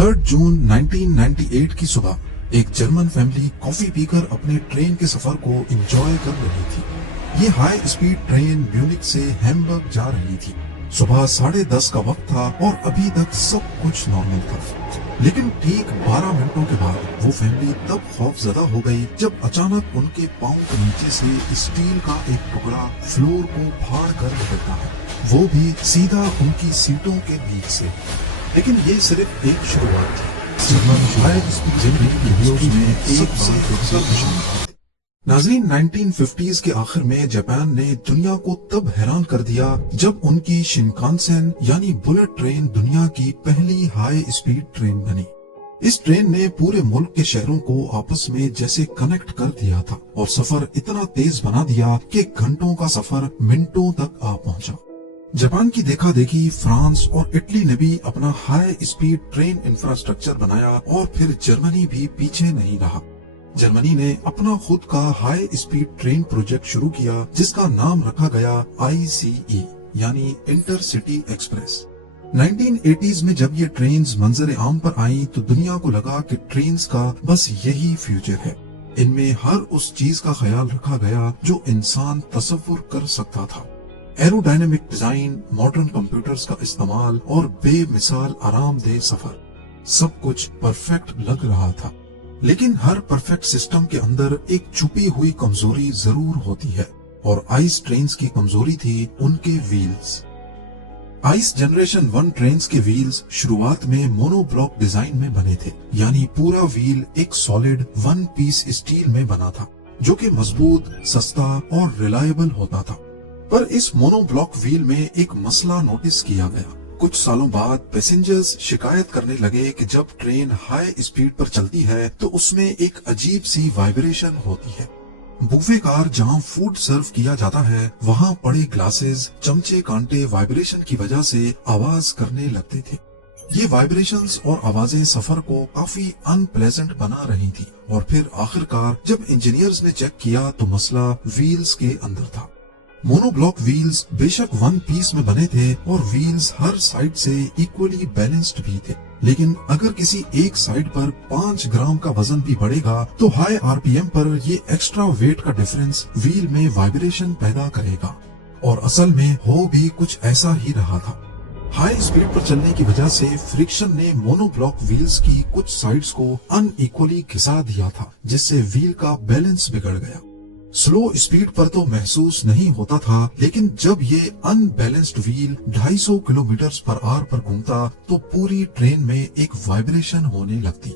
3 जून 1998 की सुबह एक जर्मन फैमिली कॉफी पीकर अपने ट्रेन के सफर को एंजॉय कर रही थी। ये हाई स्पीड ट्रेन म्यूनिख से हैम्बर्ग जा रही थी। सुबह 10:30 का वक्त था और अभी तक सब कुछ नॉर्मल था। लेकिन ठीक 12 मिनटों के बाद वो फैमिली तब खौफजदा हो गई जब अचानक उनके पांव के नीचे से स्टील का एक टुकड़ा फ्लोर को फाड़ कर निकलता है, वो भी सीधा उनकी सीटों के बीच से। लेकिन ये सिर्फ एक शुरुआत थी। नाज़रीन, 1950s के आखिर में जापान ने दुनिया को तब हैरान कर दिया जब उनकी शिनकानसेन यानी बुलेट ट्रेन दुनिया की पहली हाई स्पीड ट्रेन बनी। इस ट्रेन ने पूरे मुल्क के शहरों को आपस में जैसे कनेक्ट कर दिया था और सफर इतना तेज बना दिया कि घंटों का सफर मिनटों तक आ पहुंचा। जापान की देखा देखी फ्रांस और इटली ने भी अपना हाई स्पीड ट्रेन इंफ्रास्ट्रक्चर बनाया और फिर जर्मनी भी पीछे नहीं रहा। जर्मनी ने अपना खुद का हाई स्पीड ट्रेन प्रोजेक्ट शुरू किया जिसका नाम रखा गया ICE यानी इंटरसिटी एक्सप्रेस। 1980s में जब ये ट्रेन्स मंजर आम पर आई तो दुनिया को लगा कि ट्रेन्स का बस यही फ्यूचर है। इनमें हर उस चीज का ख्याल रखा गया जो इंसान तसव्वुर कर सकता था। एरोडायनेमिक डिजाइन, मॉडर्न कंप्यूटर्स का इस्तेमाल और बेमिसाल आरामदेह सफर, सब कुछ परफेक्ट लग रहा था। लेकिन हर परफेक्ट सिस्टम के अंदर एक छुपी हुई कमजोरी जरूर होती है और आइस ट्रेन्स की कमजोरी थी उनके व्हील्स। आइस जनरेशन 1 ट्रेन्स के व्हील्स शुरुआत में मोनोब्लॉक डिजाइन में बने थे, यानी पूरा व्हील एक सॉलिड 1 पीस स्टील में बना था जो कि मजबूत, सस्ता और रिलायबल होता था। पर इस मोनोब्लॉक व्हील में एक मसला नोटिस किया गया। कुछ सालों बाद पैसेंजर्स शिकायत करने लगे कि जब ट्रेन हाई स्पीड पर चलती है तो उसमें एक अजीब सी वाइब्रेशन होती है। बुफे कार जहां फूड सर्व किया जाता है वहां पड़े ग्लासेस, चमचे, कांटे वाइब्रेशन की वजह से आवाज करने लगते थे। ये वाइब्रेशंस और आवाजें सफर को काफी अनप्लेजेंट बना रही थी और फिर आखिरकार जब इंजीनियर्स ने चेक किया तो मसला व्हील्स के अंदर था। मोनोब्लॉक व्हील्स बेशक 1 पीस में बने थे और व्हील्स हर साइड से इक्वली बैलेंस्ड भी थे, लेकिन अगर किसी एक साइड पर 5 ग्राम का वजन भी बढ़ेगा तो हाई आरपीएम पर ये एक्स्ट्रा वेट का डिफरेंस व्हील में वाइब्रेशन पैदा करेगा। और असल में हो भी कुछ ऐसा ही रहा था। हाई स्पीड पर चलने की वजह से फ्रिक्शन ने मोनोब्लॉक व्हील्स की कुछ साइड्स को अनइक्वली घिसा दिया था, जिससे व्हील का बैलेंस बिगड़ गया। स्लो स्पीड पर तो महसूस नहीं होता था, लेकिन जब ये unbalanced wheel 250 kilometre per hour पर घूमता तो पूरी ट्रेन में एक वाइब्रेशन होने लगती।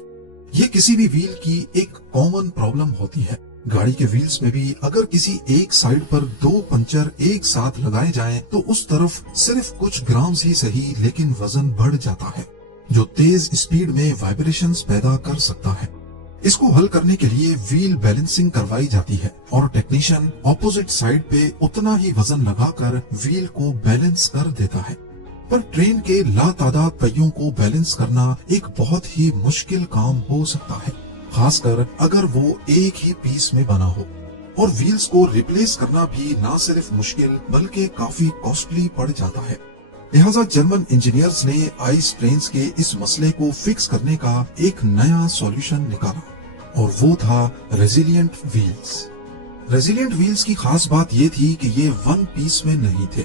ये किसी भी व्हील की एक कॉमन प्रॉब्लम होती है। गाड़ी के व्हील्स में भी अगर किसी एक साइड पर 2 पंचर एक साथ लगाए जाएं तो उस तरफ सिर्फ कुछ ग्राम ही सही लेकिन वजन बढ़ जाता है, जो तेज स्पीड में वाइब्रेशंस पैदा कर सकता है। इसको हल करने के लिए व्हील बैलेंसिंग करवाई जाती है और टेक्नीशियन ऑपोजिट साइड पे उतना ही वजन लगाकर व्हील को बैलेंस कर देता है। पर ट्रेन के लातादाद पहियों को बैलेंस करना एक बहुत ही मुश्किल काम हो सकता है, खासकर अगर वो एक ही पीस में बना हो। और व्हील्स को रिप्लेस करना भी ना सिर्फ मुश्किल बल्कि काफी कॉस्टली पड़ जाता है। लिहाजा जर्मन इंजीनियर्स ने आइस ट्रेन्स के इस मसले को फिक्स करने का एक नया सॉल्यूशन निकाला और वो था रेजिलिएंट व्हील्स। रेजिलिएंट व्हील्स की खास बात ये थी कि ये 1 पीस में नहीं थे।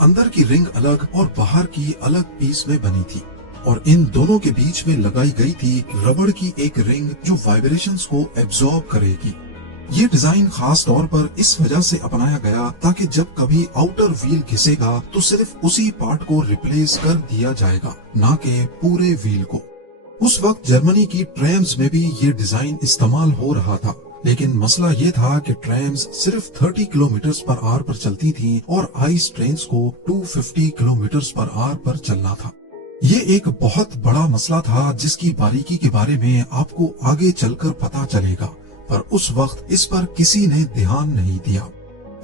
अंदर की रिंग अलग और बाहर की अलग पीस में बनी थी और इन दोनों के बीच में लगाई गई थी रबड़ की एक रिंग जो वाइब्रेशंस को एब्जॉर्ब करेगी। ये डिजाइन खास तौर पर इस वजह से अपनाया गया ताकि जब कभी आउटर व्हील घिसेगा तो सिर्फ उसी पार्ट को रिप्लेस कर दिया जाएगा, ना कि पूरे व्हील को। उस वक्त जर्मनी की ट्रैम्स में भी ये डिजाइन इस्तेमाल हो रहा था, लेकिन मसला ये था कि ट्रैम्स सिर्फ 30 किलोमीटर पर आवर पर चलती थीं और आइस ट्रेन्स को 250 किलोमीटर पर आवर पर चलना था। ये एक बहुत बड़ा मसला था जिसकी बारीकी के बारे में आपको आगे चलकर पता चलेगा, पर उस वक्त इस पर किसी ने ध्यान नहीं दिया।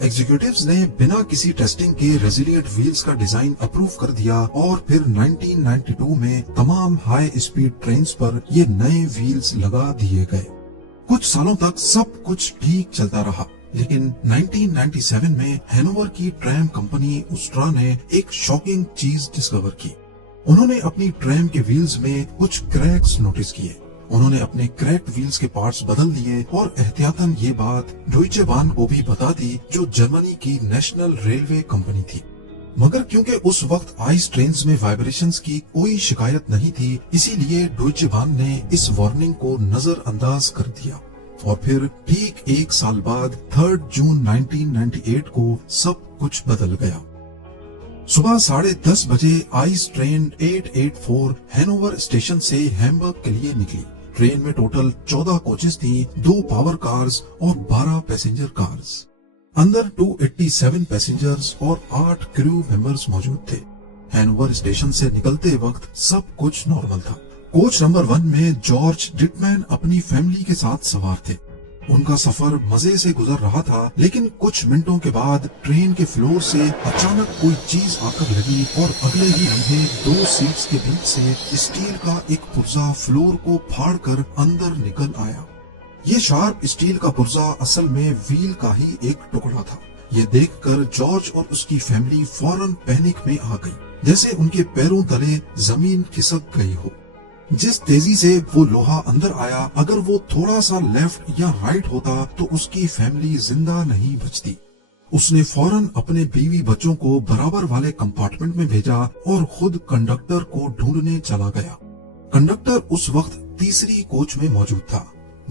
एग्जीक्यूटिव्स ने बिना किसी टेस्टिंग के रेजिलिएंट व्हील्स का डिजाइन अप्रूव कर दिया और फिर 1992 में तमाम हाई स्पीड ट्रेन्स पर ये नए व्हील्स लगा दिए गए। कुछ सालों तक सब कुछ ठीक चलता रहा, लेकिन 1997 में हैनोवर की ट्रैम कंपनी उस्ट्रा ने एक शॉकिंग चीज डिस्कवर की। انہوں نے اپنی ٹرین کے ویلز میں کچھ کریکس نوٹس کیے. انہوں نے اپنے کریکٹ ویلز کے پارٹس بدل دیے اور احتیاطاً یہ بات ڈوئچے بان کو بھی بتا دی جو جرمنی کی نیشنل ریلوے کمپنی تھی. مگر کیونکہ اس وقت آئس ٹرینز میں وائبریشنز کی کوئی شکایت نہیں تھی، اسی لیے ڈوئچے بان نے اس وارننگ کو نظر انداز کر دیا. اور پھر ٹھیک ایک سال بعد 3 جون 1998 کو سب کچھ بدل گیا. صبح 10:30 بجے آئس ٹرین 884 ہینوور اسٹیشن سے ہیمبرگ کے لیے نکلی. ٹرین میں ٹوٹل 14 کوچز تھیں، 2 پاور کارز اور 12 پیسنجر کارز. اندر 287 پیسنجرز اور 8 کریو ممبرز موجود تھے. ہینوور اسٹیشن سے نکلتے وقت سب کچھ نارمل تھا. کوچ نمبر 1 میں جارج ڈٹمین اپنی فیملی کے ساتھ سوار تھے. ان کا سفر مزے سے گزر رہا تھا، لیکن کچھ منٹوں کے بعد ٹرین کے فلور سے اچانک کوئی چیز آ کر لگی اور اگلے ہی لمحے 2 سیٹس کے بیچ سے اسٹیل کا ایک پرزہ فلور کو پھاڑ کر اندر نکل آیا. یہ شارپ اسٹیل کا پرزہ اصل میں ویل کا ہی ایک ٹکڑا تھا. یہ دیکھ کر جارج اور اس کی فیملی فوراً پینک میں آ گئی، جیسے ان کے پیروں تلے زمین کھسک گئی ہو. جس تیزی سے وہ لوہا اندر آیا، اگر وہ تھوڑا سا لیفٹ یا رائٹ ہوتا تو اس کی فیملی زندہ نہیں بچتی. اس نے فوراً اپنے بیوی بچوں کو برابر والے کمپارٹمنٹ میں بھیجا اور خود کنڈکٹر کو ڈھونڈنے چلا گیا. کنڈکٹر اس وقت تیسری کوچ میں موجود تھا.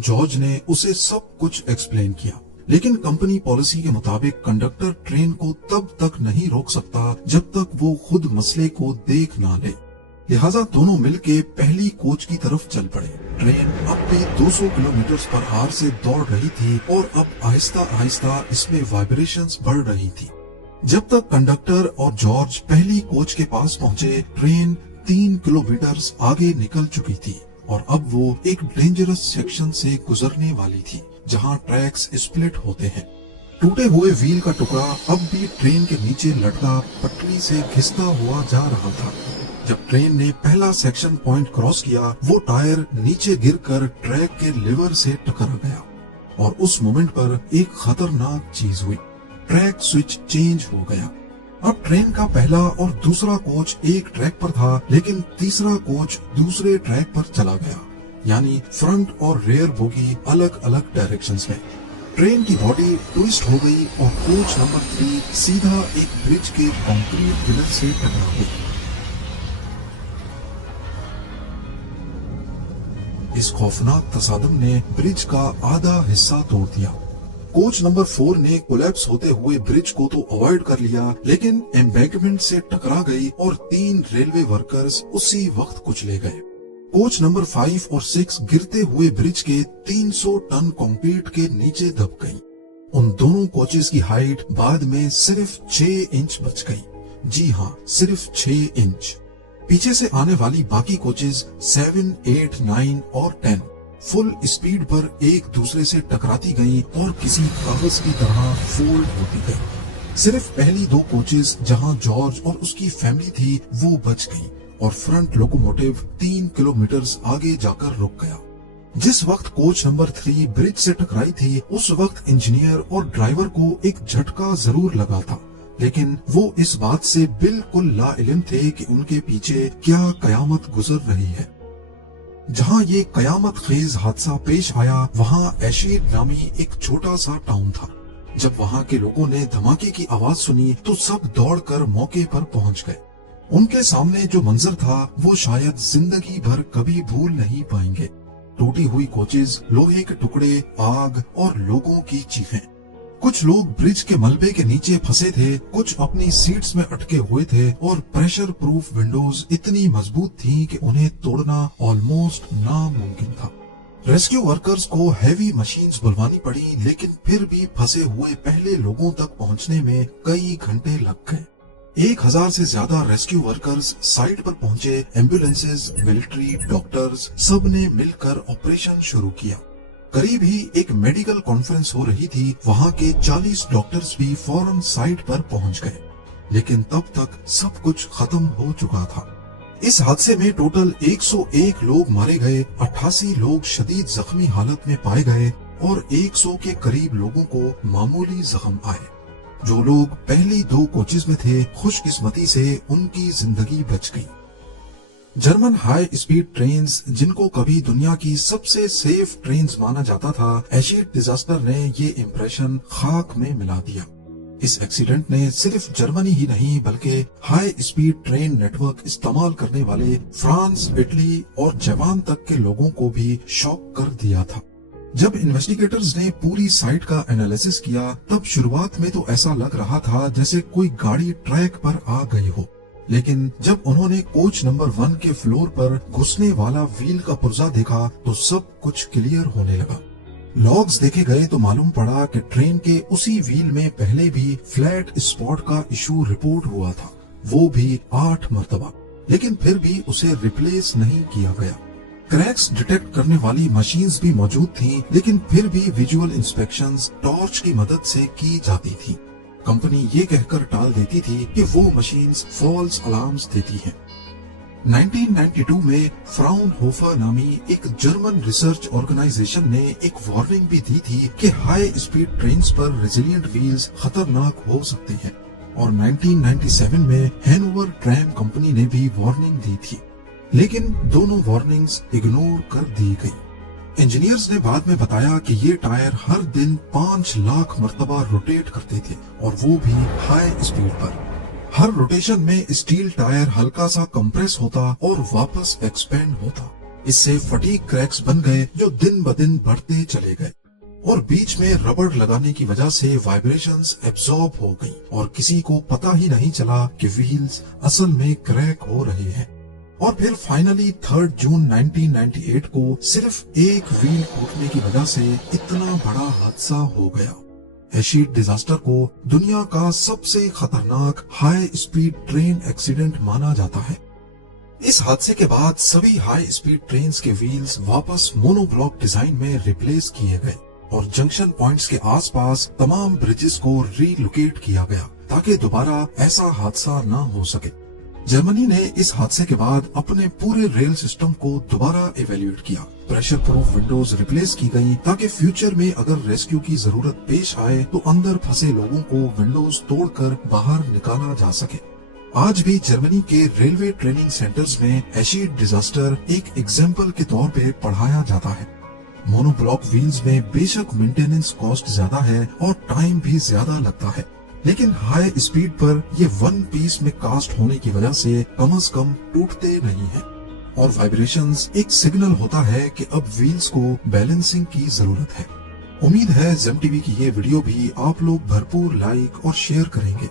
جارج نے اسے سب کچھ ایکسپلین کیا، لیکن کمپنی پالیسی کے مطابق کنڈکٹر ٹرین کو تب تک نہیں روک سکتا جب تک وہ خود مسئلے کو دیکھ نہ لے. لہٰذا دونوں مل کے پہلی کوچ کی طرف چل پڑے. ٹرین اب بھی 200 کلومیٹر پر آور سے دوڑ رہی تھی اور اب آہستہ آہستہ اس میں وائبریشنز بڑھ رہی تھی. جب تک کنڈکٹر اور جارج پہلی کوچ کے پاس پہنچے، ٹرین 3 کلومیٹر آگے نکل چکی تھی اور اب وہ ایک ڈینجرس سیکشن سے گزرنے والی تھی جہاں ٹریکس اسپلٹ ہوتے ہیں. ٹوٹے ہوئے ویل کا ٹکڑا اب بھی ٹرین کے نیچے لٹکا پٹری سے گھستا ہوا جا رہا تھا. جب ٹرین نے پہلا سیکشن پوائنٹ کراس کیا، وہ ٹائر نیچے گر کر ٹریک کے لیور سے ٹکرا گیا اور اس مومنٹ پر ایک خطرناک چیز ہوئی. ٹریک سوئچ چینج ہو گیا. اب ٹرین کا پہلا اور دوسرا کوچ ایک ٹریک پر تھا، لیکن تیسرا کوچ دوسرے ٹریک پر چلا گیا، یعنی فرنٹ اور ریئر بوگی الگ الگ ڈائریکشنز میں. ٹرین کی باڈی ٹوئسٹ ہو گئی اور کوچ نمبر 3 سیدھا ایک برج کے کانکریٹ پلر سے ٹکرا گئی. اس خوفناک تصادم نے برج کا آدھا حصہ توڑ دیا. کوچ نمبر 4 نے کولیپس ہوتے ہوئے برج کو تو اوائڈ کر لیا، لیکن ایمبینکمنٹ سے ٹکرا گئی اور 3 ریلوے ورکرز اسی وقت کچلے گئے. کوچ نمبر 5 اور 6 گرتے ہوئے برج کے 300 ٹن کنکریٹ کے نیچے دب گئی. ان دونوں کوچز کی ہائٹ بعد میں صرف 6 انچ بچ گئی. جی ہاں، صرف 6 انچ. پیچھے سے آنے والی باقی کوچز 7, 8, 9 اور 10 فل اسپیڈ پر ایک دوسرے سے ٹکراتی گئیں اور کسی کاغذ کی طرح فولڈ ہوتی گئیں. صرف پہلی 2 کوچز جہاں جارج اور اس کی فیملی تھی وہ بچ گئی اور فرنٹ لوکوموٹیو 3 کلومیٹر آگے جا کر رک گیا. جس وقت کوچ نمبر 3 برج سے ٹکرائی تھی، اس وقت انجینئر اور ڈرائیور کو ایک جھٹکا ضرور لگا تھا، لیکن وہ اس بات سے بالکل لا علم تھے کہ ان کے پیچھے کیا قیامت گزر رہی ہے. جہاں یہ قیامت خیز حادثہ پیش آیا، وہاں ایشیڈ نامی ایک چھوٹا سا ٹاؤن تھا. جب وہاں کے لوگوں نے دھماکے کی آواز سنی تو سب دوڑ کر موقع پر پہنچ گئے. ان کے سامنے جو منظر تھا وہ شاید زندگی بھر کبھی بھول نہیں پائیں گے. ٹوٹی ہوئی کوچز، لوہے کے ٹکڑے، آگ اور لوگوں کی چیخیں. کچھ لوگ برج کے ملبے کے نیچے پھنسے تھے، کچھ اپنی سیٹس میں اٹکے ہوئے تھے اور پریشر پروف ونڈوز اتنی مضبوط تھیں کہ انہیں توڑنا آلموسٹ ناممکن تھا. ریسکیو ورکرز کو ہیوی مشینز بلوانی پڑی، لیکن پھر بھی پھنسے ہوئے پہلے لوگوں تک پہنچنے میں کئی گھنٹے لگ گئے. 1000 سے زیادہ ریسکیو ورکرز سائٹ پر پہنچے. ایمبولینسز، ملٹری، ڈاکٹرز سب نے مل کر آپریشن شروع کیا. قریب ہی ایک میڈیکل کانفرنس ہو رہی تھی، وہاں کے 40 ڈاکٹرز بھی فوراً سائٹ پر پہنچ گئے، لیکن تب تک سب کچھ ختم ہو چکا تھا. اس حادثے میں ٹوٹل 101 لوگ مارے گئے، 88 لوگ شدید زخمی حالت میں پائے گئے اور 100 کے قریب لوگوں کو معمولی زخم آئے. جو لوگ پہلی 2 کوچز میں تھے، خوش قسمتی سے ان کی زندگی بچ گئی. जर्मन हाई स्पीड ट्रेन्स, जिनको कभी दुनिया की सबसे सेफ ट्रेन्स माना जाता था, एशिड डिजास्टर ने ये इम्प्रेशन खाक में मिला दिया। इस एक्सीडेंट ने सिर्फ जर्मनी ही नहीं बल्कि हाई स्पीड ट्रेन नेटवर्क इस्तेमाल करने वाले फ्रांस, इटली और जापान तक के लोगों को भी शॉक कर दिया था। जब इन्वेस्टिगेटर्स ने पूरी साइट का एनालिसिस किया, तब शुरुआत में तो ऐसा लग रहा था जैसे कोई गाड़ी ट्रैक पर आ गई हो, लेकिन जब उन्होंने कोच नंबर 1 के फ्लोर पर घुसने वाला व्हील का पुर्जा देखा तो सब कुछ क्लियर होने लगा। लॉग्स देखे गए तो मालूम पड़ा कि ट्रेन के उसी व्हील में पहले भी फ्लैट स्पॉट का इशू रिपोर्ट हुआ था, वो भी 8 मरतबा, लेकिन फिर भी उसे रिप्लेस नहीं किया गया। क्रैक्स डिटेक्ट करने वाली मशीन्स भी मौजूद थीं, लेकिन फिर भी विजुअल इंस्पेक्शंस टॉर्च की मदद से की जाती थी। कंपनी ये कहकर टाल देती थी कि वो मशीन्स फॉल्स अलार्म्स देती हैं। 1992 में फ्राउनहोफर नामी एक जर्मन रिसर्च ऑर्गेनाइजेशन ने एक वार्निंग भी दी थी कि हाई स्पीड ट्रेन्स पर रेजिलिएंट व्हील्स खतरनाक हो सकते हैं, और 1997 में हैनोवर ट्रैम कंपनी ने भी वार्निंग दी थी, लेकिन दोनों वार्निंग्स इग्नोर कर दी गई। इंजीनियर्स ने बाद में बताया कि ये टायर हर दिन 5 लाख मरतबा रोटेट करते थे, और वो भी हाई स्पीड पर। हर रोटेशन में स्टील टायर हल्का सा कंप्रेस होता और वापस एक्सपेंड होता। इससे फटीग क्रैक्स बन गए जो दिन ब दिन बढ़ते चले गए, और बीच में रबड़ लगाने की वजह से वाइब्रेशंस एब्सॉर्ब हो गई और किसी को पता ही नहीं चला कि व्हील्स असल में क्रैक हो रहे हैं। और फिर फाइनली 3 जून 1998 को सिर्फ एक व्हील टूटने की वजह से इतना बड़ा हादसा हो गया। एशिड डिजास्टर को दुनिया का सबसे खतरनाक हाई स्पीड ट्रेन एक्सीडेंट माना जाता है। इस हादसे के बाद सभी हाई स्पीड ट्रेन्स के व्हील्स वापस मोनोब्लॉक डिजाइन में रिप्लेस किए गए और जंक्शन पॉइंट्स के आसपास तमाम ब्रिजेस को रीलोकेट किया गया ताकि दोबारा ऐसा हादसा न हो सके। जर्मनी ने इस हादसे के बाद अपने पूरे रेल सिस्टम को दोबारा इवेल्युएट किया। प्रेशर प्रूफ विंडोज रिप्लेस की गई ताकि फ्यूचर में अगर रेस्क्यू की जरूरत पेश आए तो अंदर फंसे लोगों को विंडोज तोड़कर बाहर निकाला जा सके। आज भी जर्मनी के रेलवे ट्रेनिंग सेंटर्स में एशिड डिजास्टर एक एग्जाम्पल के तौर पे पढ़ाया जाता है। मोनोब्लॉक व्हील्स में बेशक मेंटेनेंस कॉस्ट ज्यादा है और टाइम भी ज्यादा लगता है, लेकिन हाई स्पीड पर ये वन पीस में कास्ट होने की वजह से कम टूटते नहीं हैं, और वाइब्रेशंस एक सिग्नल होता है कि अब व्हील्स को बैलेंसिंग की जरूरत है। उम्मीद है जेम टीवी की ये वीडियो भी आप लोग भरपूर लाइक और शेयर करेंगे।